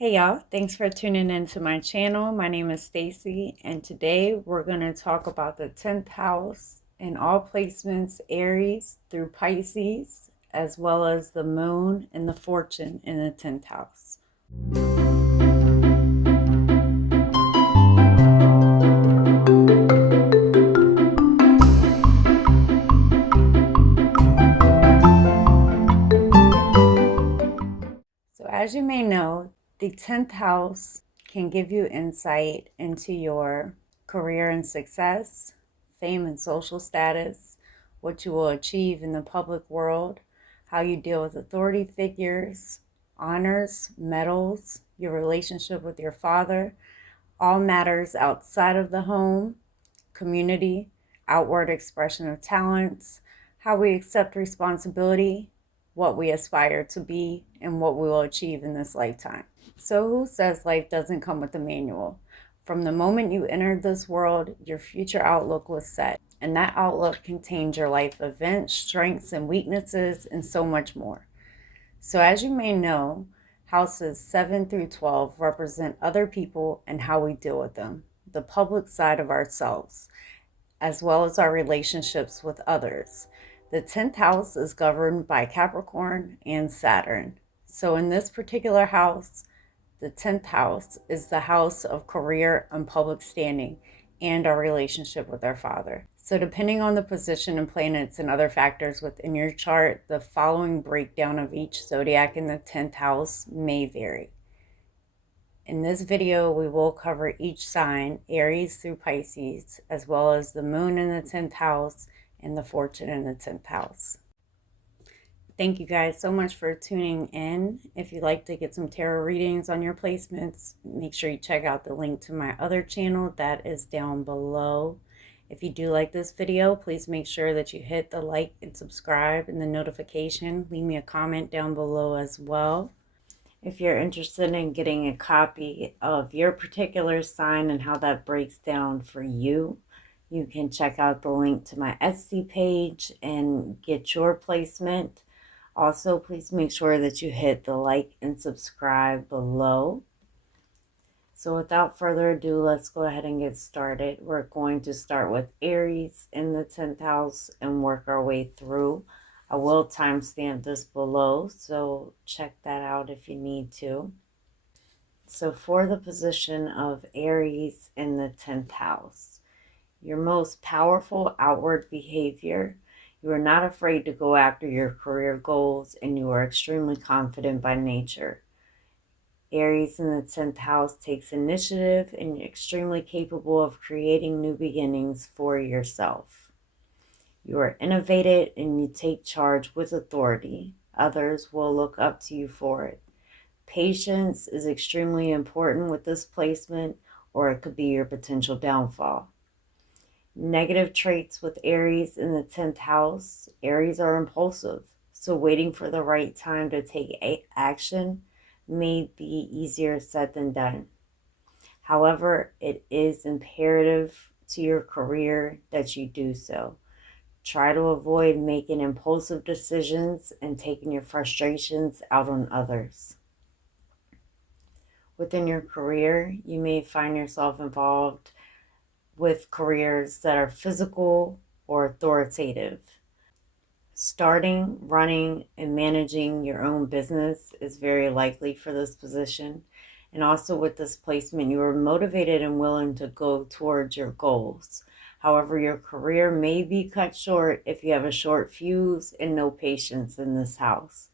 Hey y'all, thanks for tuning into my channel. My name is Stacy, and today we're going to talk about the 10th house and all placements Aries through Pisces, as well as the moon and the fortune in the 10th house. So as you may know, the 10th house can give you insight into your career and success, fame and social status, what you will achieve in the public world, how you deal with authority figures, honors, medals, your relationship with your father, all matters outside of the home, community, outward expression of talents, how we accept responsibility, what we aspire to be, and what we will achieve in this lifetime. So, who says life doesn't come with a manual? From the moment you entered this world, your future outlook was set, and that outlook contained your life events, strengths, and weaknesses, and so much more. So, as you may know, houses 7 through 12 represent other people and how we deal with them, the public side of ourselves, as well as our relationships with others. The 10th house is governed by Capricorn and Saturn. So, in this particular house, the 10th house is the house of career and public standing and our relationship with our father. So, depending on the position and planets and other factors within your chart, the following breakdown of each zodiac in the 10th house may vary. In this video, we will cover each sign, Aries through Pisces, as well as the moon in the 10th house and the fortune in the 10th house. Thank you guys so much for tuning in. If you'd like to get some tarot readings on your placements, make sure you check out the link to my other channel that is down below. If you do like this video, please make sure that you hit the like and subscribe and the notification. Leave me a comment down below as well. If you're interested in getting a copy of your particular sign and how that breaks down for you, you can check out the link to my Etsy page and get your placement. Also, please make sure that you hit the like and subscribe below. So without further ado, let's go ahead and get started. We're going to start with Aries in the 10th house and work our way through. I will timestamp this below, so check that out if you need to. So for the position of Aries in the 10th house, your most powerful outward behavior, you are not afraid to go after your career goals, and you are extremely confident by nature. Aries in the 10th house takes initiative and you're extremely capable of creating new beginnings for yourself. You are innovative and you take charge with authority. Others will look up to you for it. Patience is extremely important with this placement, or it could be your potential downfall. Negative traits with Aries in the 10th house. Aries are impulsive, so waiting for the right time to take action may be easier said than done. However, it is imperative to your career that you do so. Try to avoid making impulsive decisions and taking your frustrations out on others. Within your career, you may find yourself involved with careers that are physical or authoritative. Starting, running, and managing your own business is very likely for this position. And also with this placement, you are motivated and willing to go towards your goals. However, your career may be cut short if you have a short fuse and no patience in this house.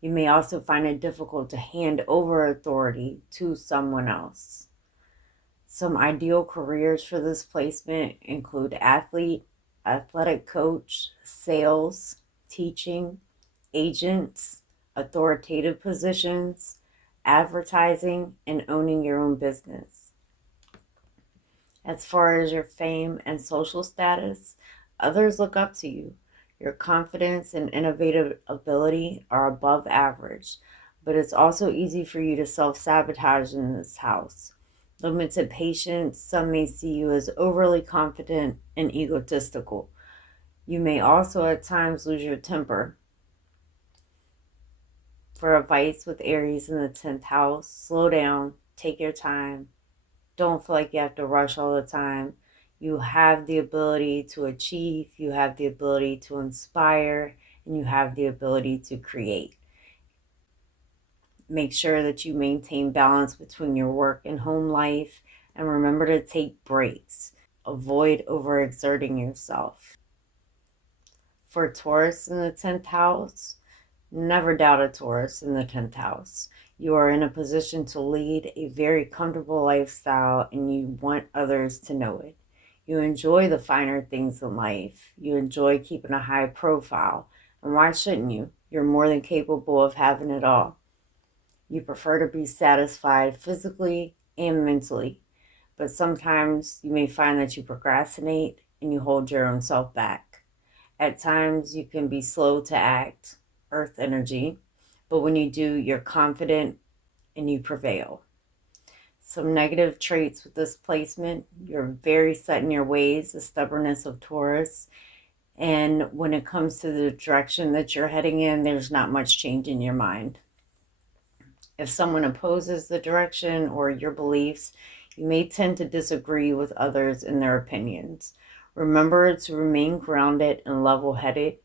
You may also find it difficult to hand over authority to someone else. Some ideal careers for this placement include athlete, athletic coach, sales, teaching, agents, authoritative positions, advertising, and owning your own business. As far as your fame and social status, others look up to you. Your confidence and innovative ability are above average, but it's also easy for you to self-sabotage in this house. Limited patience, some may see you as overly confident and egotistical. You may also at times lose your temper. For advice with Aries in the 10th house, slow down, take your time. Don't feel like you have to rush all the time. You have the ability to achieve, you have the ability to inspire, and you have the ability to create. Make sure that you maintain balance between your work and home life, and remember to take breaks. Avoid overexerting yourself. For Taurus in the 10th house, never doubt a Taurus in the 10th house. You are in a position to lead a very comfortable lifestyle and you want others to know it. You enjoy the finer things in life. You enjoy keeping a high profile. And why shouldn't you? You're more than capable of having it all. You prefer to be satisfied physically and mentally, but sometimes you may find that you procrastinate and you hold your own self back. At times you can be slow to act, earth energy, but when you do, you're confident and you prevail. Some negative traits with this placement: you're very set in your ways, the stubbornness of Taurus, and when it comes to the direction that you're heading in, there's not much change in your mind. If someone opposes the direction or your beliefs, you may tend to disagree with others in their opinions. Remember to remain grounded and level-headed.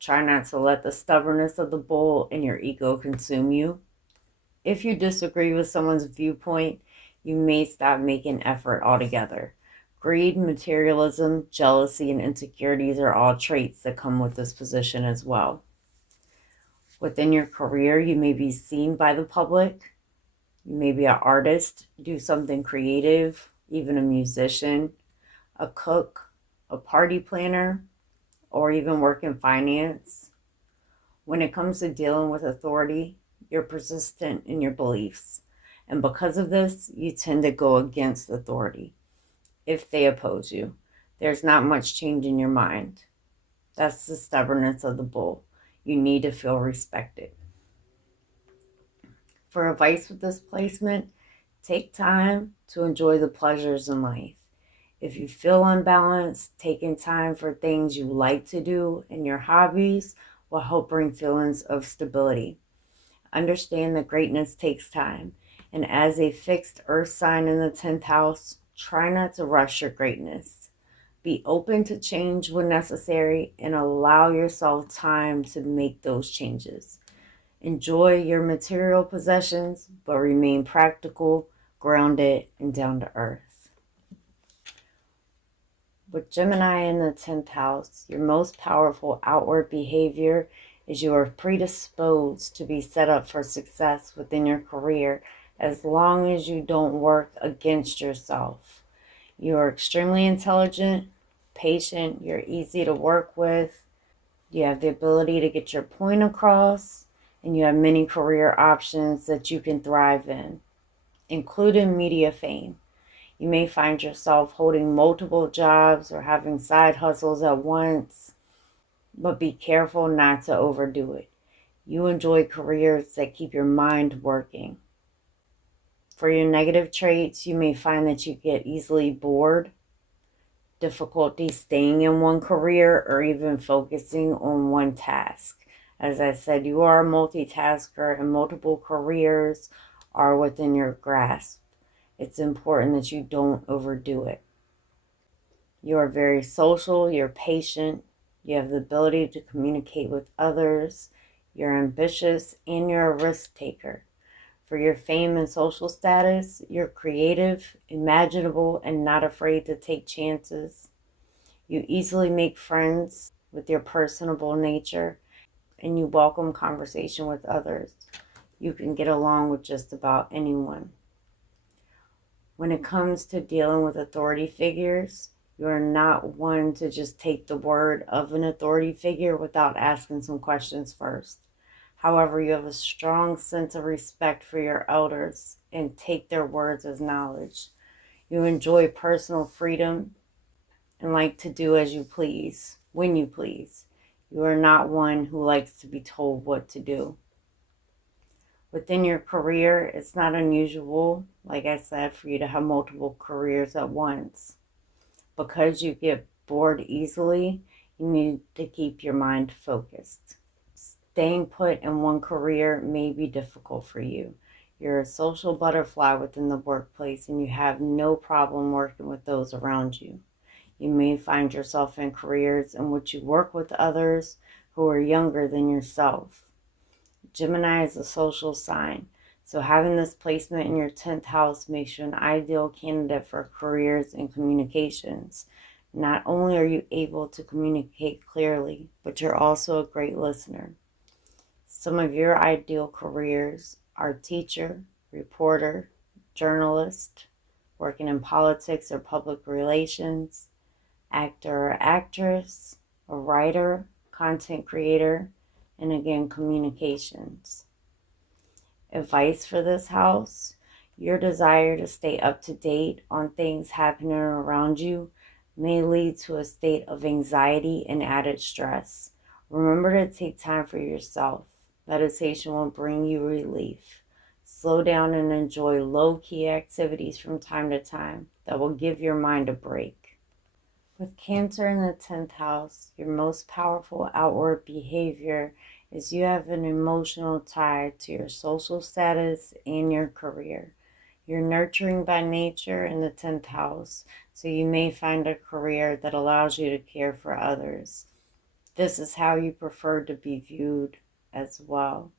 Try not to let the stubbornness of the bull and your ego consume you. If you disagree with someone's viewpoint, you may stop making effort altogether. Greed, materialism, jealousy, and insecurities are all traits that come with this position as well. Within your career, you may be seen by the public. You may be an artist, do something creative, even a musician, a cook, a party planner, or even work in finance. When it comes to dealing with authority, you're persistent in your beliefs. And because of this, you tend to go against authority. If they oppose you, there's not much change in your mind. That's the stubbornness of the bull. You need to feel respected. For advice with this placement, take time to enjoy the pleasures in life. If you feel unbalanced, taking time for things you like to do and your hobbies will help bring feelings of stability. Understand that greatness takes time. And as a fixed earth sign in the 10th house, try not to rush your greatness. Be open to change when necessary and allow yourself time to make those changes. Enjoy your material possessions, but remain practical, grounded, and down to earth. With Gemini in the 10th house, your most powerful outward behavior is you are predisposed to be set up for success within your career as long as you don't work against yourself. You are extremely intelligent, patient, you're easy to work with, you have the ability to get your point across, and you have many career options that you can thrive in, including media fame. You may find yourself holding multiple jobs or having side hustles at once, but be careful not to overdo it. You enjoy careers that keep your mind working. For your negative traits, you may find that you get easily bored, difficulty staying in one career, or even focusing on one task. As I said, you are a multitasker and multiple careers are within your grasp. It's important that you don't overdo it. You are very social, you're patient, you have the ability to communicate with others, you're ambitious, and you're a risk taker. For your fame and social status, you're creative, imaginable, and not afraid to take chances. You easily make friends with your personable nature, and you welcome conversation with others. You can get along with just about anyone. When it comes to dealing with authority figures, you're not one to just take the word of an authority figure without asking some questions first. However, you have a strong sense of respect for your elders and take their words as knowledge. You enjoy personal freedom and like to do as you please, when you please. You are not one who likes to be told what to do. Within your career, it's not unusual, like I said, for you to have multiple careers at once. Because you get bored easily, you need to keep your mind focused. Staying put in one career may be difficult for you. You're a social butterfly within the workplace and you have no problem working with those around you. You may find yourself in careers in which you work with others who are younger than yourself. Gemini is a social sign, so having this placement in your 10th house makes you an ideal candidate for careers and communications. Not only are you able to communicate clearly, but you're also a great listener. Some of your ideal careers are teacher, reporter, journalist, working in politics or public relations, actor or actress, a writer, content creator, and again, communications. Advice for this house: your desire to stay up to date on things happening around you may lead to a state of anxiety and added stress. Remember to take time for yourself. Meditation will bring you relief. Slow down and enjoy low-key activities from time to time that will give your mind a break. With Cancer in the 10th house, your most powerful outward behavior is you have an emotional tie to your social status and your career. You're nurturing by nature in the 10th house, so you may find a career that allows you to care for others. This is how you prefer to be viewed as well,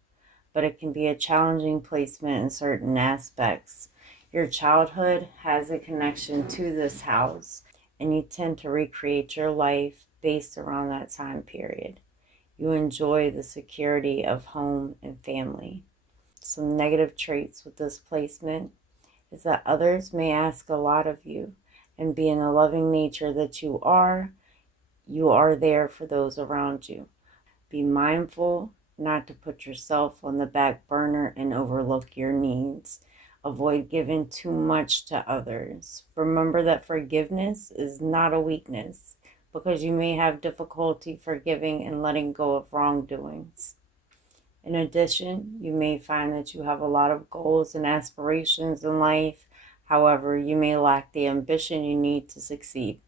but it can be a challenging placement in certain aspects. Your childhood has a connection to this house, and you tend to recreate your life based around that time period. You enjoy the security of home and family. Some negative traits with this placement is that others may ask a lot of you, and being the loving nature that you are there for those around you. Be mindful not to put yourself on the back burner and overlook your needs. Avoid giving too much to others. Remember that forgiveness is not a weakness, because you may have difficulty forgiving and letting go of wrongdoings. In addition, you may find that you have a lot of goals and aspirations in life. However, you may lack the ambition you need to succeed.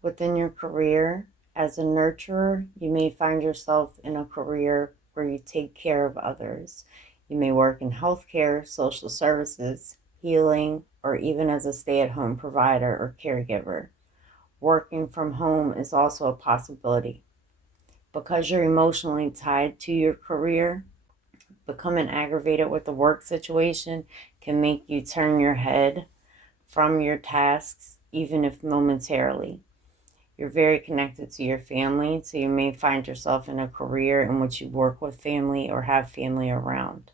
Within your career, as a nurturer, you may find yourself in a career where you take care of others. You may work in healthcare, social services, healing, or even as a stay-at-home provider or caregiver. Working from home is also a possibility. Because you're emotionally tied to your career, becoming aggravated with the work situation can make you turn your head from your tasks, even if momentarily. You're very connected to your family, so you may find yourself in a career in which you work with family or have family around.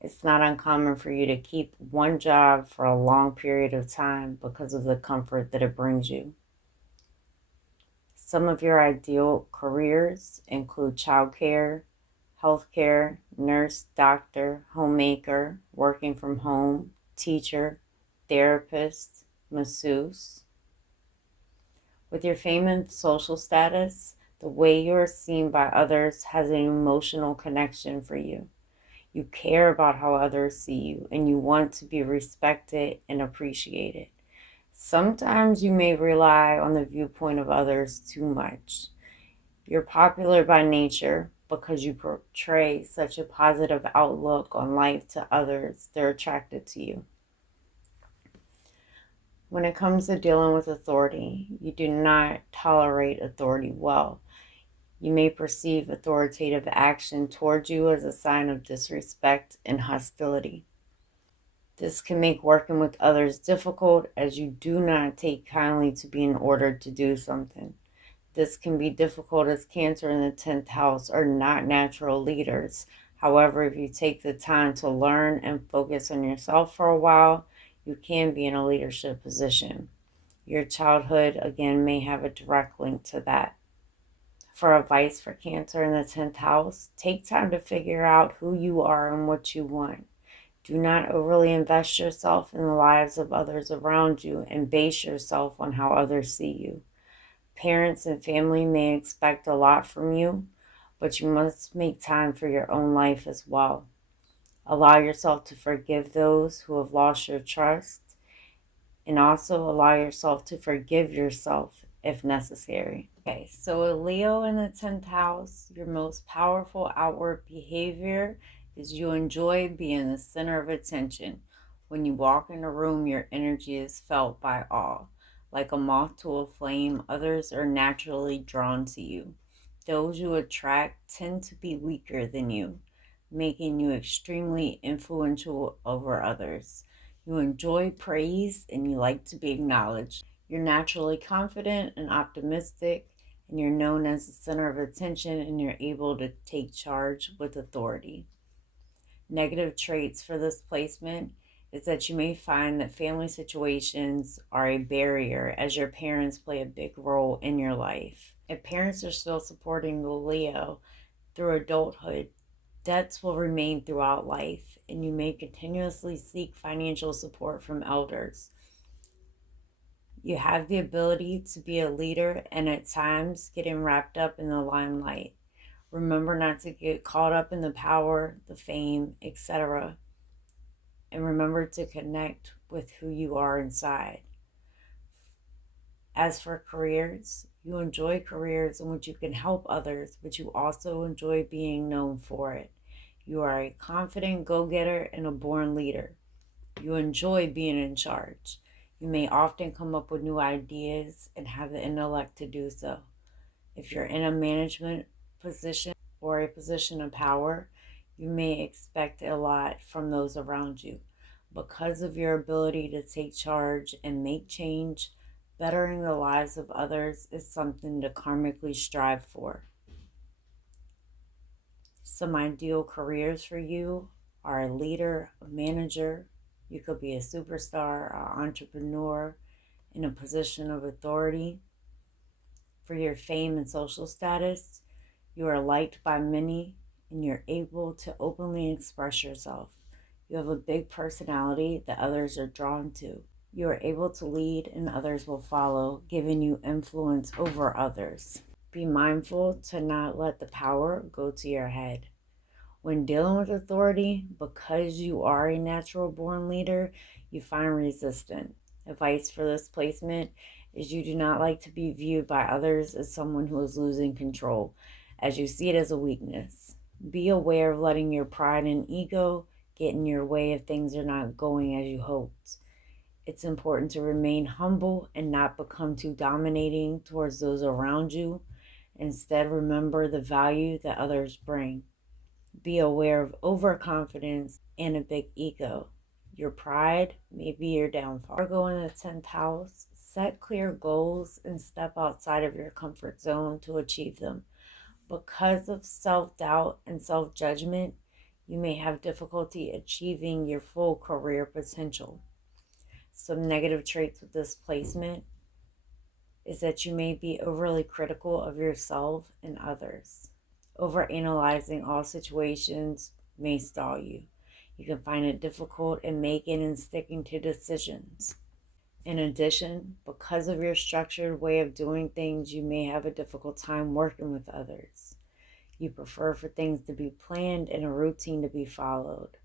It's not uncommon for you to keep one job for a long period of time because of the comfort that it brings you. Some of your ideal careers include childcare, healthcare, nurse, doctor, homemaker, working from home, teacher, therapist, masseuse. With your fame and social status, the way you are seen by others has an emotional connection for you. You care about how others see you, and you want to be respected and appreciated. Sometimes you may rely on the viewpoint of others too much. You're popular by nature because you portray such a positive outlook on life to others. They're attracted to you. When it comes to dealing with authority, you do not tolerate authority well. You may perceive authoritative action towards you as a sign of disrespect and hostility. This can make working with others difficult, as you do not take kindly to being ordered to do something. This can be difficult as Cancer in the 10th house are not natural leaders. However, if you take the time to learn and focus on yourself for a while, you can be in a leadership position. Your childhood, again, may have a direct link to that. For advice for Cancer in the 10th house, take time to figure out who you are and what you want. Do not overly invest yourself in the lives of others around you and base yourself on how others see you. Parents and family may expect a lot from you, but you must make time for your own life as well. Allow yourself to forgive those who have lost your trust, and also allow yourself to forgive yourself if necessary. Okay, so a Leo in the 10th house, your most powerful outward behavior is you enjoy being the center of attention. When you walk in a room, your energy is felt by all. Like a moth to a flame, others are naturally drawn to you. Those you attract tend to be weaker than you, making you extremely influential over others. You enjoy praise and you like to be acknowledged. You're naturally confident and optimistic, and you're known as the center of attention, and you're able to take charge with authority. Negative traits for this placement is that you may find that family situations are a barrier as your parents play a big role in your life. If parents are still supporting the Leo through adulthood, debts will remain throughout life, and you may continuously seek financial support from elders. You have the ability to be a leader and at times getting wrapped up in the limelight. Remember not to get caught up in the power, the fame, etc. And remember to connect with who you are inside. As for careers, you enjoy careers in which you can help others, but you also enjoy being known for it. You are a confident go-getter and a born leader. You enjoy being in charge. You may often come up with new ideas and have the intellect to do so. If you're in a management position or a position of power, you may expect a lot from those around you. Because of your ability to take charge and make change, bettering the lives of others is something to karmically strive for. Some ideal careers for you are a leader, a manager. You could be a superstar, an entrepreneur in a position of authority. For your fame and social status, you are liked by many and you're able to openly express yourself. You have a big personality that others are drawn to. You are able to lead and others will follow, giving you influence over others. Be mindful to not let the power go to your head. When dealing with authority, because you are a natural born leader, you find resistance. Advice for this placement is you do not like to be viewed by others as someone who is losing control, as you see it as a weakness. Be aware of letting your pride and ego get in your way if things are not going as you hoped. It's important to remain humble and not become too dominating towards those around you. Instead, remember the value that others bring. Be aware of overconfidence and a big ego. Your pride may be your downfall. Virgo in the 10th house, set clear goals and step outside of your comfort zone to achieve them. Because of self-doubt and self-judgment, you may have difficulty achieving your full career potential. Some negative traits with this placement is that you may be overly critical of yourself and others. Overanalyzing all situations may stall you. You can find it difficult in making and sticking to decisions. In addition, because of your structured way of doing things, you may have a difficult time working with others. You prefer for things to be planned and a routine to be followed.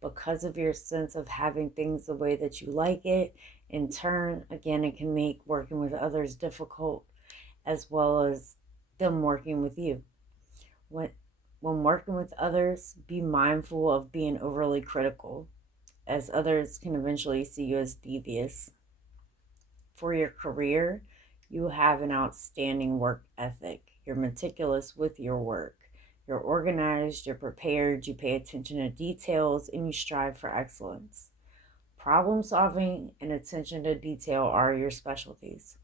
Because of your sense of having things the way that you like it, in turn, again, it can make working with others difficult as well as them working with you. When working with others, be mindful of being overly critical, as others can eventually see you as devious. For your career, you have an outstanding work ethic. You're meticulous with your work. You're organized, you're prepared, you pay attention to details, and you strive for excellence. Problem solving and attention to detail are your specialties.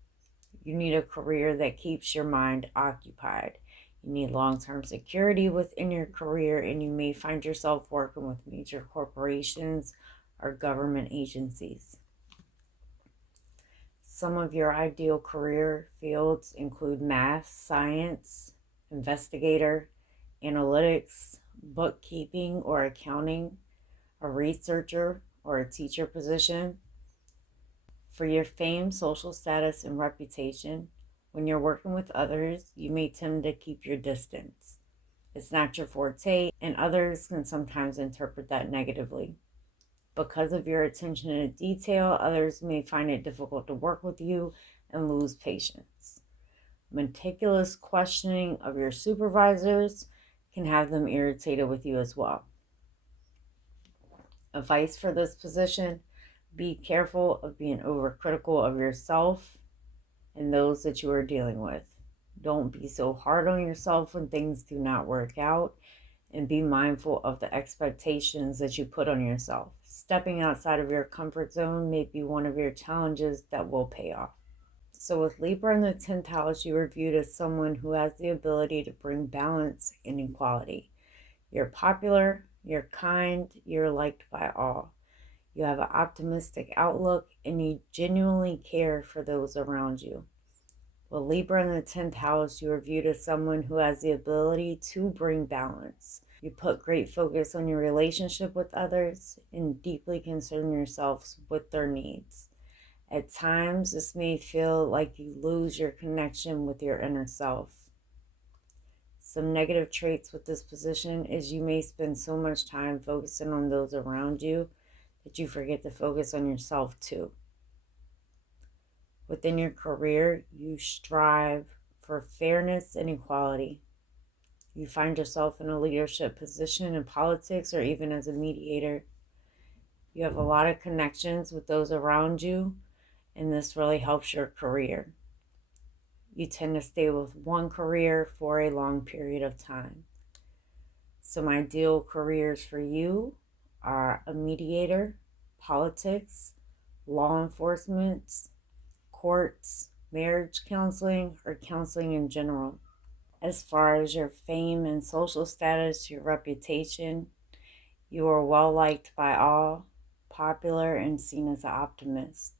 You need a career that keeps your mind occupied. You need long-term security within your career, and you may find yourself working with major corporations or government agencies. Some of your ideal career fields include math, science, investigator, analytics, bookkeeping or accounting, a researcher or a teacher position. For your fame, social status, and reputation, when you're working with others, you may tend to keep your distance. It's not your forte, and others can sometimes interpret that negatively. Because of your attention to detail, others may find it difficult to work with you and lose patience. Meticulous questioning of your supervisors can have them irritated with you as well. Advice for this position: be careful of being overcritical of yourself and those that you are dealing with. Don't be so hard on yourself when things do not work out, and be mindful of the expectations that you put on yourself. Stepping outside of your comfort zone may be one of your challenges that will pay off. So with Libra in the 10th house, you are viewed as someone who has the ability to bring balance and equality. You're popular, you're kind, you're liked by all. You have an optimistic outlook, and you genuinely care for those around you. With Libra in the 10th house, you are viewed as someone who has the ability to bring balance. You put great focus on your relationship with others and deeply concern yourselves with their needs. At times, this may feel like you lose your connection with your inner self. Some negative traits with this position is you may spend so much time focusing on those around you that you forget to focus on yourself too. Within your career, you strive for fairness and equality. You find yourself in a leadership position in politics or even as a mediator. You have a lot of connections with those around you, and this really helps your career. You tend to stay with one career for a long period of time. Some ideal careers for you are a mediator, politics, law enforcement, courts, marriage counseling, or counseling in general. As far as your fame and social status, your reputation, you are well liked by all, popular, and seen as an optimist.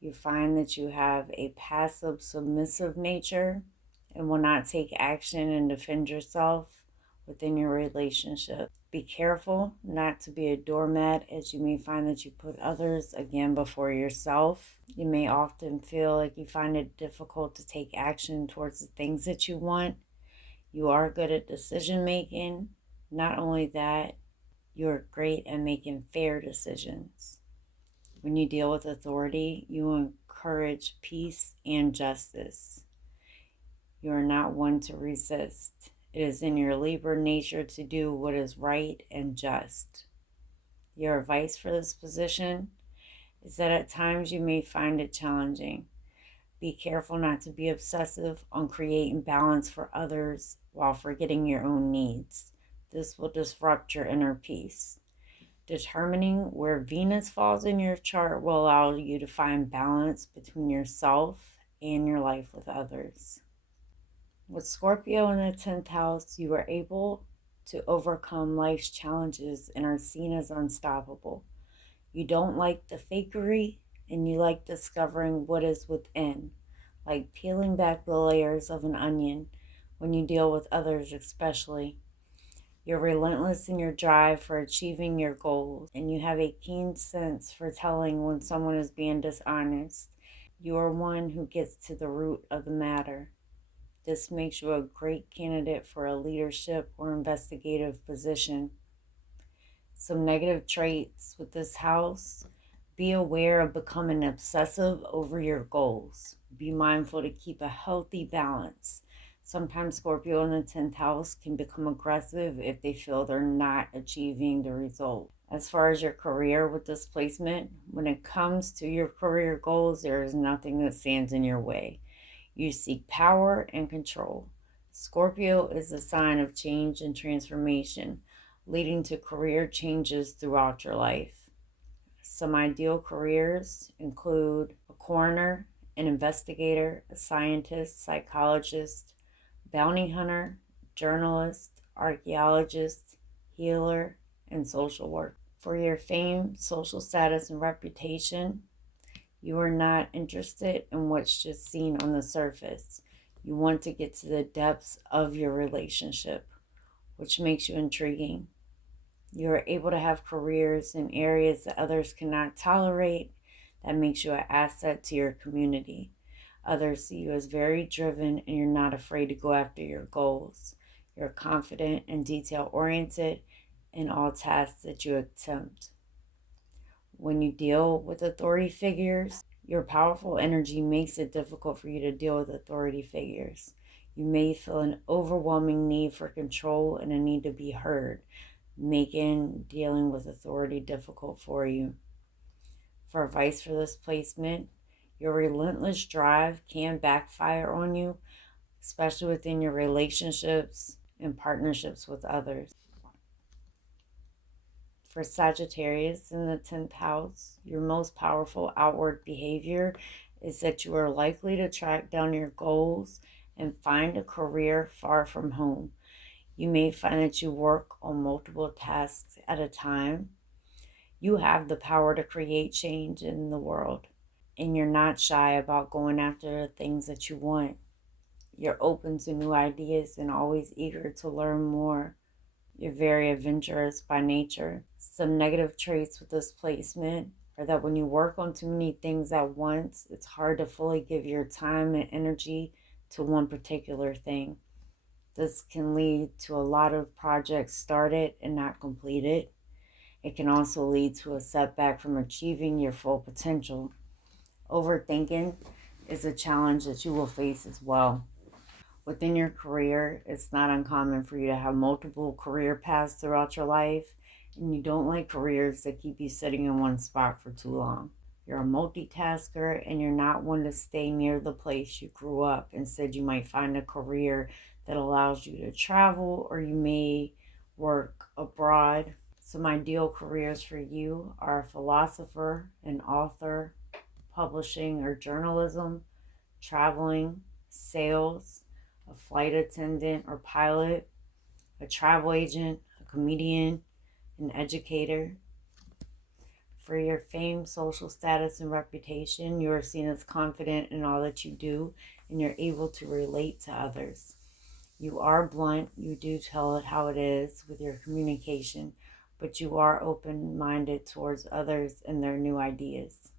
You find that you have a passive, submissive nature and will not take action and defend yourself within your relationship. Be careful not to be a doormat, as you may find that you put others again before yourself. You may often feel like you find it difficult to take action towards the things that you want. You are good at decision making. Not only that, you're great at making fair decisions. When you deal with authority, you encourage peace and justice. You are not one to resist. It is in your Libra nature to do what is right and just. Your advice for this position is that at times you may find it challenging. Be careful not to be obsessive on creating balance for others while forgetting your own needs. This will disrupt your inner peace. Determining where Venus falls in your chart will allow you to find balance between yourself and your life with others. With Scorpio in the 10th house, you are able to overcome life's challenges and are seen as unstoppable. You don't like the fakery, and you like discovering what is within, like peeling back the layers of an onion when you deal with others especially. You're relentless in your drive for achieving your goals, and you have a keen sense for telling when someone is being dishonest. You are one who gets to the root of the matter. This makes you a great candidate for a leadership or investigative position. Some negative traits with this house: be aware of becoming obsessive over your goals. Be mindful to keep a healthy balance. Sometimes Scorpio in the 10th house can become aggressive if they feel they're not achieving the result. As far as your career with this placement, when it comes to your career goals, there is nothing that stands in your way. You seek power and control. Scorpio is a sign of change and transformation, leading to career changes throughout your life. Some ideal careers include a coroner, an investigator, a scientist, psychologist, bounty hunter, journalist, archaeologist, healer, and social work. For your fame, social status, and reputation, you are not interested in what's just seen on the surface. You want to get to the depths of your relationship, which makes you intriguing. You are able to have careers in areas that others cannot tolerate. That makes you an asset to your community. Others see you as very driven, and you're not afraid to go after your goals. You're confident and detail-oriented in all tasks that you attempt. When you deal with authority figures, Your powerful energy makes it difficult for you to deal with authority figures. You may feel an overwhelming need for control and a need to be heard, making dealing with authority difficult for you. For advice for this placement, your relentless drive can backfire on you, especially within your relationships and partnerships with others. For Sagittarius in the 10th house, your most powerful outward behavior is that you are likely to track down your goals and find a career far from home. You may find that you work on multiple tasks at a time. You have the power to create change in the world, and you're not shy about going after the things that you want. You're open to new ideas and always eager to learn more. You're very adventurous by nature. Some negative traits with this placement are that when you work on too many things at once, it's hard to fully give your time and energy to one particular thing. This can lead to a lot of projects started and not completed. It can also lead to a setback from achieving your full potential. Overthinking is a challenge that you will face as well. Within your career, it's not uncommon for you to have multiple career paths throughout your life, and you don't like careers that keep you sitting in one spot for too long. You're a multitasker, and you're not one to stay near the place you grew up. Instead, you might find a career that allows you to travel, or you may work abroad. Some ideal careers for you are a philosopher, an author, publishing or journalism, traveling, sales, a flight attendant or pilot, a travel agent, a comedian, an educator. For your fame, social status, and reputation, you are seen as confident in all that you do, and you're able to relate to others. You are blunt, you do tell it how it is with your communication, but you are open-minded towards others and their new ideas.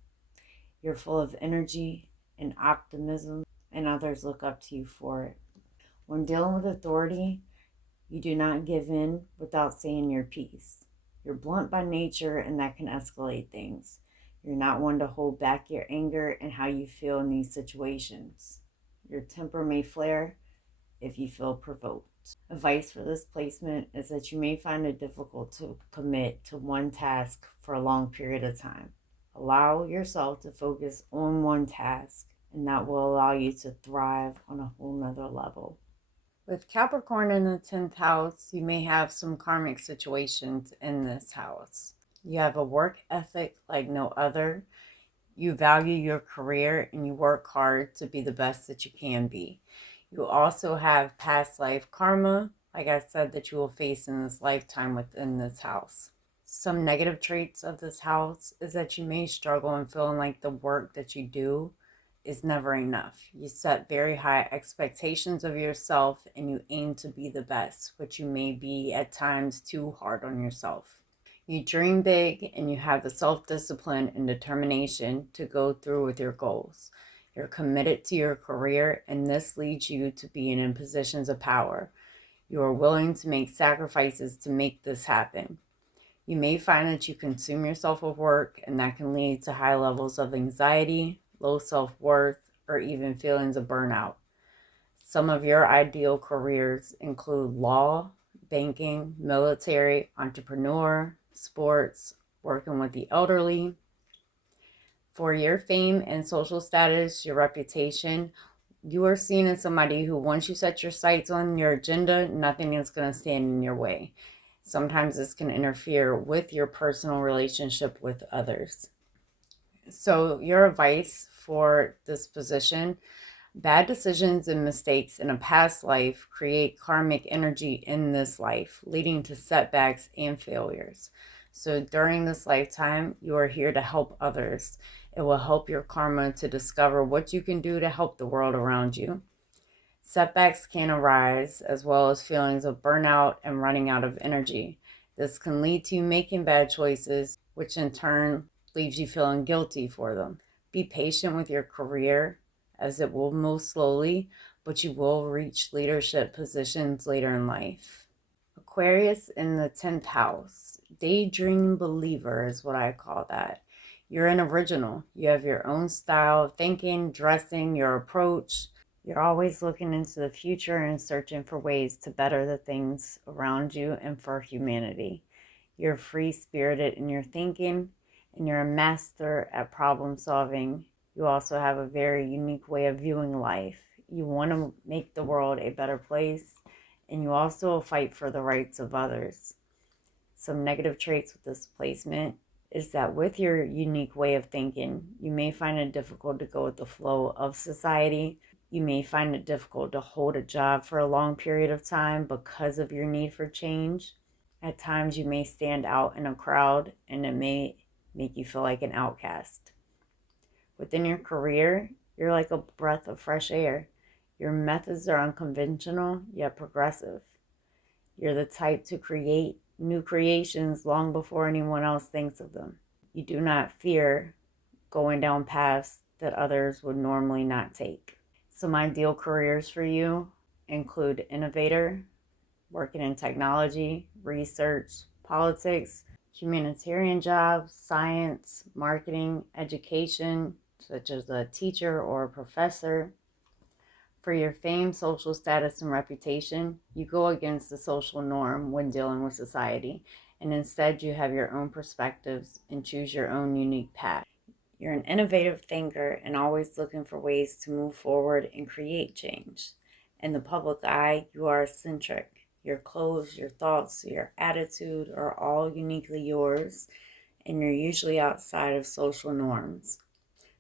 You're full of energy and optimism, and others look up to you for it. When dealing with authority, you do not give in without saying your piece. You're blunt by nature, and that can escalate things. You're not one to hold back your anger and how you feel in these situations. Your temper may flare if you feel provoked. Advice for this placement is that you may find it difficult to commit to one task for a long period of time. Allow yourself to focus on one task, and that will allow you to thrive on a whole nother level. With Capricorn in the 10th house, you may have some karmic situations in this house. You have a work ethic like no other. You value your career and you work hard to be the best that you can be. You also have past life karma, like I said, that you will face in this lifetime within this house. Some negative traits of this house is that you may struggle in feeling like the work that you do is never enough. You set very high expectations of yourself and you aim to be the best, but you may be at times too hard on yourself. You dream big and you have the self-discipline and determination to go through with your goals. You're committed to your career, and this leads you to being in positions of power. You are willing to make sacrifices to make this happen. You may find that you consume yourself with work, and that can lead to high levels of anxiety, low self-worth, or even feelings of burnout. Some of your ideal careers include law, banking, military, entrepreneur, sports, working with the elderly. For your fame and social status, your reputation, you are seen as somebody who, once you set your sights on your agenda, nothing is going to stand in your way. Sometimes this can interfere with your personal relationship with others. So your advice for this position: bad decisions and mistakes in a past life create karmic energy in this life, leading to setbacks and failures. So during this lifetime, you are here to help others. It will help your karma to discover what you can do to help the world around you. Setbacks can arise, as well as feelings of burnout and running out of energy. This can lead to you making bad choices, which in turn leaves you feeling guilty for them. Be patient with your career, as it will move slowly, but you will reach leadership positions later in life. Aquarius in the 10th house. Daydream believer is what I call that. You're an original. You have your own style of thinking, dressing, your approach. You're always looking into the future and searching for ways to better the things around you and for humanity. You're free spirited in your thinking, and you're a master at problem solving. You also have a very unique way of viewing life. You want to make the world a better place, and you also fight for the rights of others. Some negative traits with this placement is that with your unique way of thinking, you may find it difficult to go with the flow of society. You may find it difficult to hold a job for a long period of time because of your need for change. At times, you may stand out in a crowd and it may make you feel like an outcast. Within your career, you're like a breath of fresh air. Your methods are unconventional yet progressive. You're the type to create new creations long before anyone else thinks of them. You do not fear going down paths that others would normally not take. Some ideal careers for you include innovator, working in technology, research, politics, humanitarian jobs, science, marketing, education, such as a teacher or a professor. For your fame, social status, and reputation, you go against the social norm when dealing with society, and instead you have your own perspectives and choose your own unique path. You're an innovative thinker and always looking for ways to move forward and create change. In the public eye, you are eccentric. Your clothes, your thoughts, your attitude are all uniquely yours, and you're usually outside of social norms.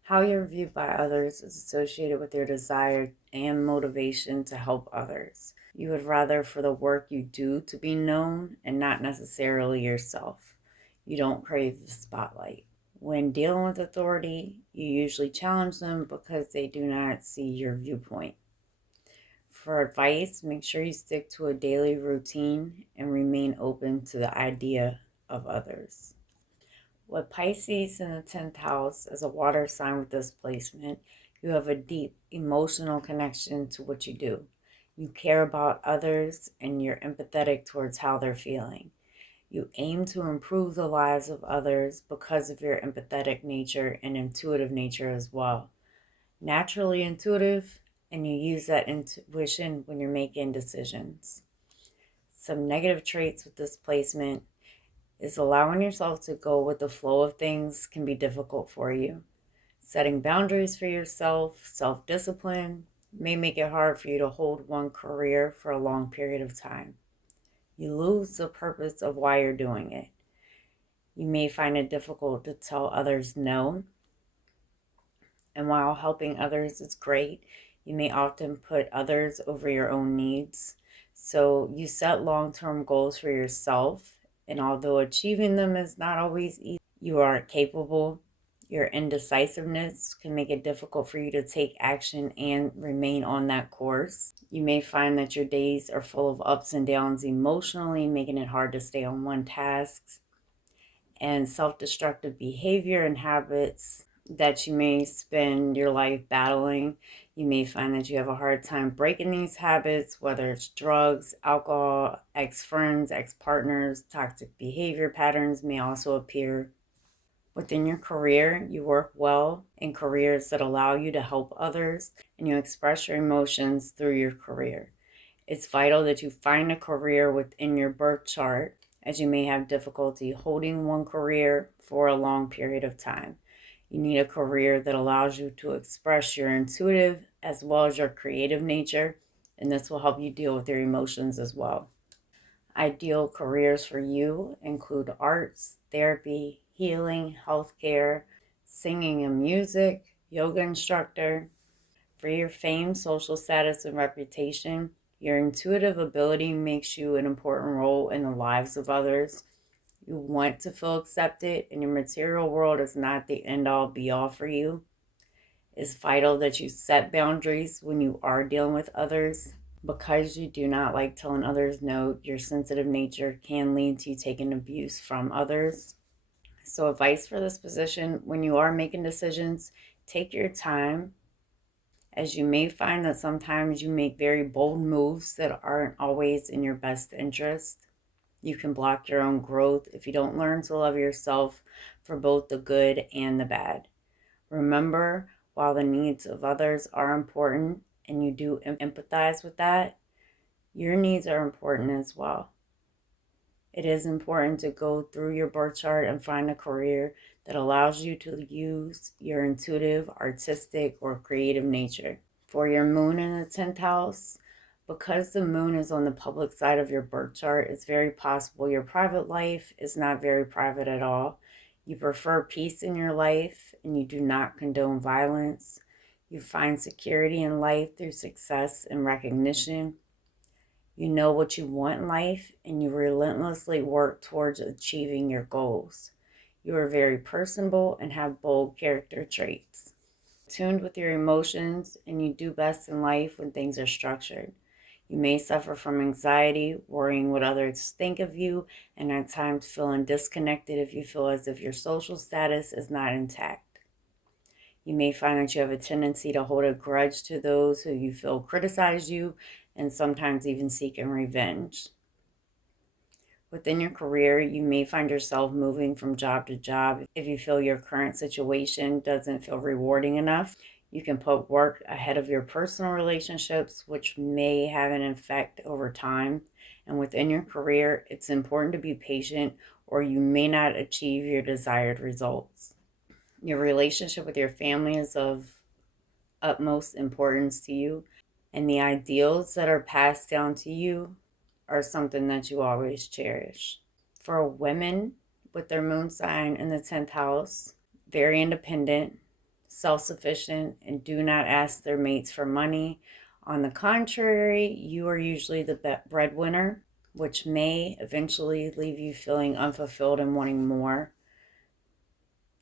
How you're viewed by others is associated with your desire and motivation to help others. You would rather for the work you do to be known and not necessarily yourself. You don't crave the spotlight. When dealing with authority, you usually challenge them because they do not see your viewpoint. For advice, make sure you stick to a daily routine and remain open to the idea of others. With Pisces in the 10th house as a water sign with this placement, you have a deep emotional connection to what you do. You care about others and you're empathetic towards how they're feeling. You aim to improve the lives of others because of your empathetic nature and intuitive nature as well. Naturally intuitive, and you use that intuition when you're making decisions. Some negative traits with this placement is allowing yourself to go with the flow of things can be difficult for you. Setting boundaries for yourself, self-discipline, may make it hard for you to hold one career for a long period of time. You lose the purpose of why you're doing it. You may find it difficult to tell others no. And while helping others is great, you may often put others over your own needs. So you set long-term goals for yourself, and although achieving them is not always easy, you are capable. Your indecisiveness can make it difficult for you to take action and remain on that course. You may find that your days are full of ups and downs emotionally, making it hard to stay on one task. And self-destructive behavior and habits that you may spend your life battling. You may find that you have a hard time breaking these habits, whether it's drugs, alcohol, ex-friends, ex-partners. Toxic behavior patterns may also appear. Within your career, you work well in careers that allow you to help others, and you express your emotions through your career. It's vital that you find a career within your birth chart, as you may have difficulty holding one career for a long period of time. You need a career that allows you to express your intuitive as well as your creative nature, and this will help you deal with your emotions as well. Ideal careers for you include arts, therapy, healing, healthcare, singing and music, yoga instructor. For your fame, social status, and reputation, your intuitive ability makes you an important role in the lives of others. You want to feel accepted, and your material world is not the end-all be-all for you. It's vital that you set boundaries when you are dealing with others. Because you do not like telling others no, your sensitive nature can lead to you taking abuse from others. So advice for this position, when you are making decisions, take your time, as you may find that sometimes you make very bold moves that aren't always in your best interest. You can block your own growth if you don't learn to love yourself for both the good and the bad. Remember, while the needs of others are important and you do empathize with that, your needs are important as well. It is important to go through your birth chart and find a career that allows you to use your intuitive, artistic, or creative nature. For your moon in the 10th house, because the moon is on the public side of your birth chart, it's very possible your private life is not very private at all. You prefer peace in your life and you do not condone violence. You find security in life through success and recognition. You know what you want in life and you relentlessly work towards achieving your goals. You are very personable and have bold character traits. Tuned with your emotions, and you do best in life when things are structured. You may suffer from anxiety, worrying what others think of you, and at times feeling disconnected if you feel as if your social status is not intact. You may find that you have a tendency to hold a grudge to those who you feel criticize you, and sometimes even seeking revenge. Within your career, you may find yourself moving from job to job if you feel your current situation doesn't feel rewarding enough. You can put work ahead of your personal relationships, which may have an effect over time. And within your career, it's important to be patient or you may not achieve your desired results. Your relationship with your family is of utmost importance to you, and the ideals that are passed down to you are something that you always cherish. For women with their moon sign in the 10th house, very independent, self-sufficient, and do not ask their mates for money. On the contrary, you are usually the breadwinner, which may eventually leave you feeling unfulfilled and wanting more.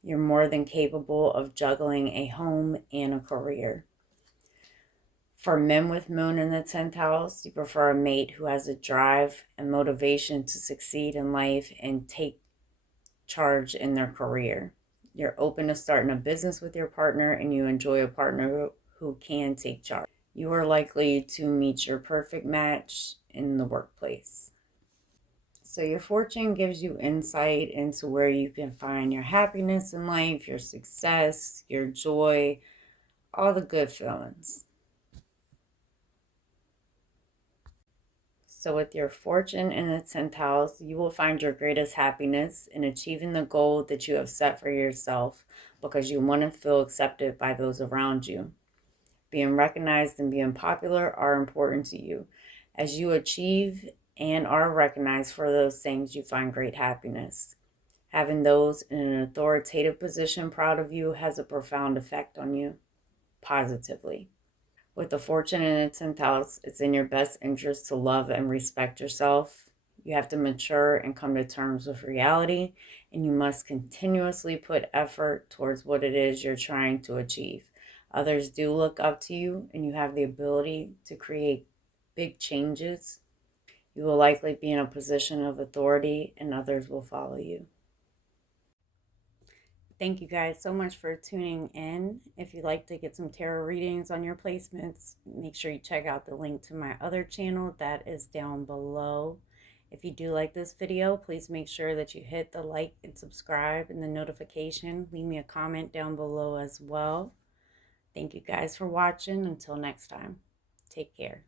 You're more than capable of juggling a home and a career. For men with moon in the 10th house, you prefer a mate who has a drive and motivation to succeed in life and take charge in their career. You're open to starting a business with your partner and you enjoy a partner who can take charge. You are likely to meet your perfect match in the workplace. So your fortune gives you insight into where you can find your happiness in life, your success, your joy, all the good feelings. So with your fortune in the 10th house, you will find your greatest happiness in achieving the goal that you have set for yourself because you want to feel accepted by those around you. Being recognized and being popular are important to you. As you achieve and are recognized for those things, you find great happiness. Having those in an authoritative position proud of you has a profound effect on you, positively. With the fortune in the 10th house, it's in your best interest to love and respect yourself. You have to mature and come to terms with reality, and you must continuously put effort towards what it is you're trying to achieve. Others do look up to you, and you have the ability to create big changes. You will likely be in a position of authority, and others will follow you. Thank you guys so much for tuning in. If you'd like to get some tarot readings on your placements, make sure you check out the link to my other channel that is down below. If you do like this video, please make sure that you hit the like and subscribe and the notification. Leave me a comment down below as well. Thank you guys for watching. Until next time, take care.